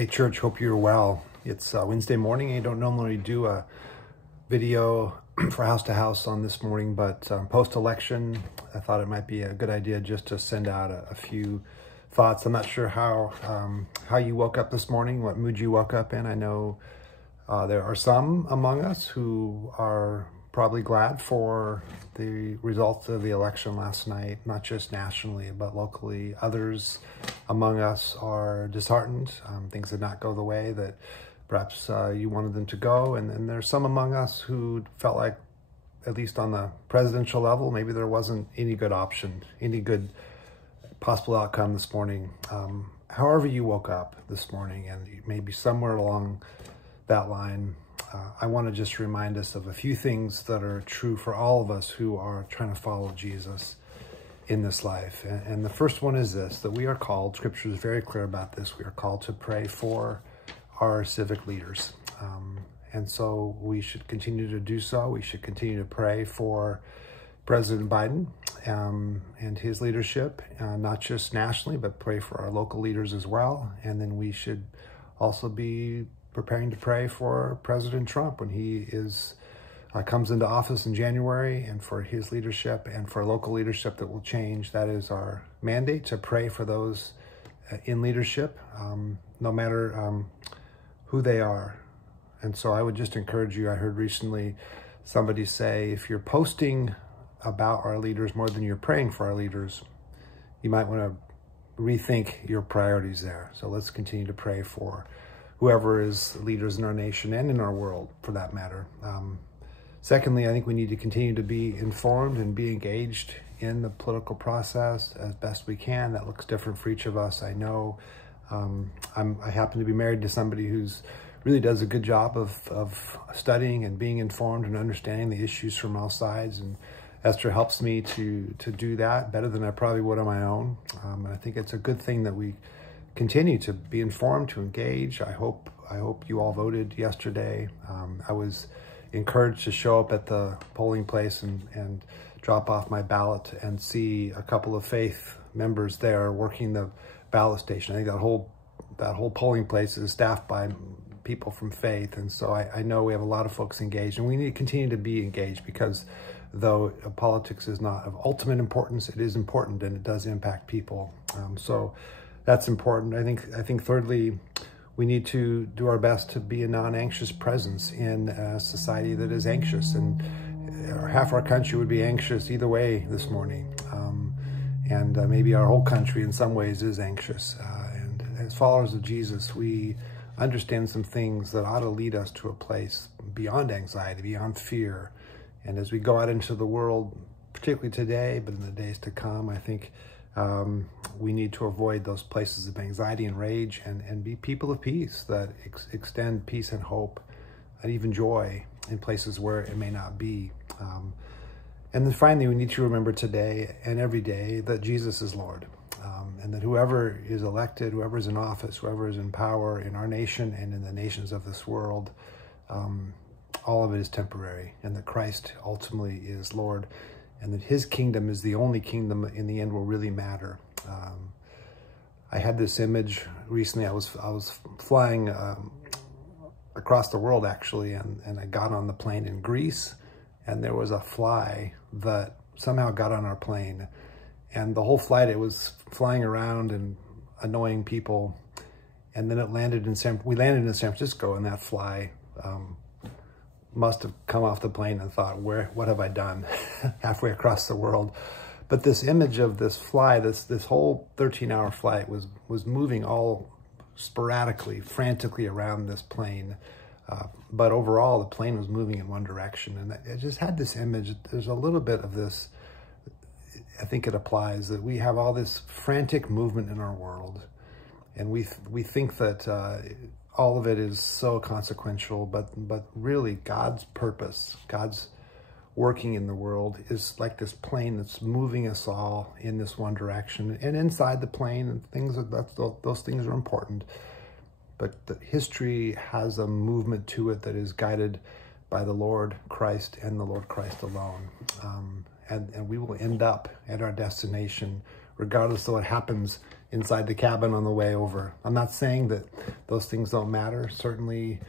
Hey church, hope you're well. It's Wednesday morning. I don't normally do a video for House to House on this morning, but post-election, I thought it might be a good idea just to send out a few thoughts. I'm not sure how you woke up this morning, what mood you woke up in. I know there are some among us who are probably glad for the results of the election last night, not just nationally, but locally. Others among us are disheartened. Things did not go the way that perhaps you wanted them to go. And then there's some among us who felt like, at least on the presidential level, maybe there wasn't any good option, any good possible outcome this morning. However you woke up this morning, and maybe somewhere along that line, I want to just remind us of a few things that are true for all of us who are trying to follow Jesus in this life. And the first one is this, that we are called, Scripture is very clear about this, we are called to pray for our civic leaders. And so we should continue to do so. We should continue to pray for President Biden and his leadership, not just nationally, but pray for our local leaders as well. And then we should also be preparing to pray for President Trump when he comes into office in January, and for his leadership and for local leadership that will change. That is our mandate, to pray for those in leadership, no matter who they are. And so I would just encourage you. I heard recently somebody say, if you're posting about our leaders more than you're praying for our leaders, you might want to rethink your priorities there. So let's continue to pray for whoever is leaders in our nation and in our world, for that matter. Secondly, I think we need to continue to be informed and be engaged in the political process as best we can. That looks different for each of us. I know I happen to be married to somebody who's really does a good job of studying and being informed and understanding the issues from all sides. And Esther helps me to do that better than I probably would on my own. And I think it's a good thing that we continue to be informed, to engage. I hope you all voted yesterday. I was encouraged to show up at the polling place and drop off my ballot and see a couple of faith members there working the ballot station. I think that whole polling place is staffed by people from faith. And so I know we have a lot of folks engaged, and we need to continue to be engaged, because though politics is not of ultimate importance, it is important and it does impact people. So that's important. I think thirdly, we need to do our best to be a non-anxious presence in a society that is anxious, and half our country would be anxious either way this morning. And maybe our whole country in some ways is anxious. And as followers of Jesus, we understand some things that ought to lead us to a place beyond anxiety, beyond fear. And as we go out into the world, particularly today, but in the days to come, I think we need to avoid those places of anxiety and rage, and be people of peace that extend peace and hope and even joy in places where it may not be. And then finally, we need to remember today and every day that Jesus is Lord, and that whoever is elected, whoever is in office, whoever is in power in our nation and in the nations of this world, all of it is temporary, and that Christ ultimately is Lord, and that his kingdom is the only kingdom in the end will really matter. I had this image recently. I was flying across the world, actually, and I got on the plane in Greece, and there was a fly that somehow got on our plane. And the whole flight, it was flying around and annoying people. And then we landed in San Francisco, and that fly must have come off the plane and thought, what have I done? Halfway across the world. But this image of this fly, this whole 13-hour flight was moving all sporadically, frantically around this plane. But overall, the plane was moving in one direction. And I just had this image. There's a little bit of this, I think it applies, that we have all this frantic movement in our world. And we think that all of it is so consequential, but really God's purpose, God's working in the world is like this plane that's moving us all in this one direction. And inside the plane, and those things are important. But the history has a movement to it that is guided by the Lord Christ and the Lord Christ alone. And we will end up at our destination, regardless of what happens inside the cabin on the way over. I'm not saying that those things don't matter. Certainly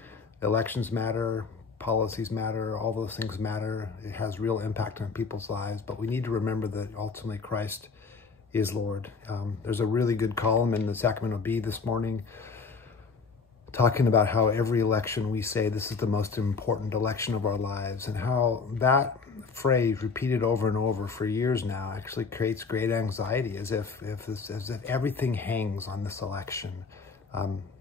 elections matter, policies matter, all those things matter. It has real impact on people's lives, but we need to remember that ultimately Christ is Lord. There's a really good column in the Sacramento Bee this morning talking about how every election we say this is the most important election of our lives, and how that phrase repeated over and over for years now actually creates great anxiety, as if everything hangs on this election.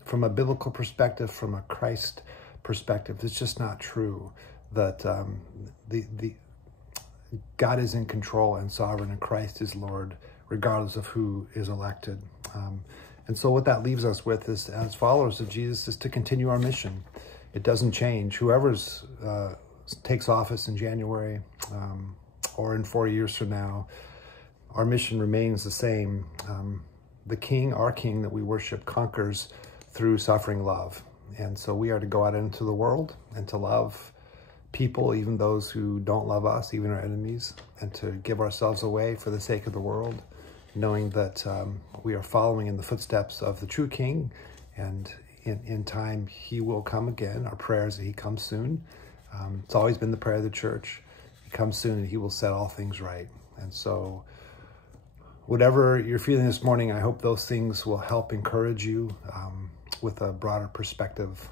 From a biblical perspective, from a Christ perspective, it's just not true that the God is in control and sovereign, and Christ is Lord, regardless of who is elected. And so what that leaves us with is, as followers of Jesus, is to continue our mission. It doesn't change. Whoever's takes office in January or in 4 years from now, our mission remains the same. The King, our King that we worship, conquers through suffering love. And so we are to go out into the world and to love people, even those who don't love us, even our enemies, and to give ourselves away for the sake of the world, knowing that we are following in the footsteps of the true King, and in time he will come again. Our prayer is that he comes soon. It's always been the prayer of the church. He comes soon and he will set all things right. And so whatever you're feeling this morning, I hope those things will help encourage you with a broader perspective.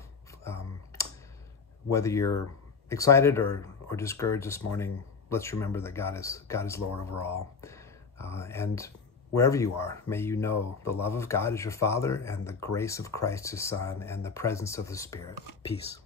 Whether you're excited or discouraged this morning, let's remember that God is Lord over all. And wherever you are, may you know the love of God as your Father, and the grace of Christ his Son, and the presence of the Spirit. Peace.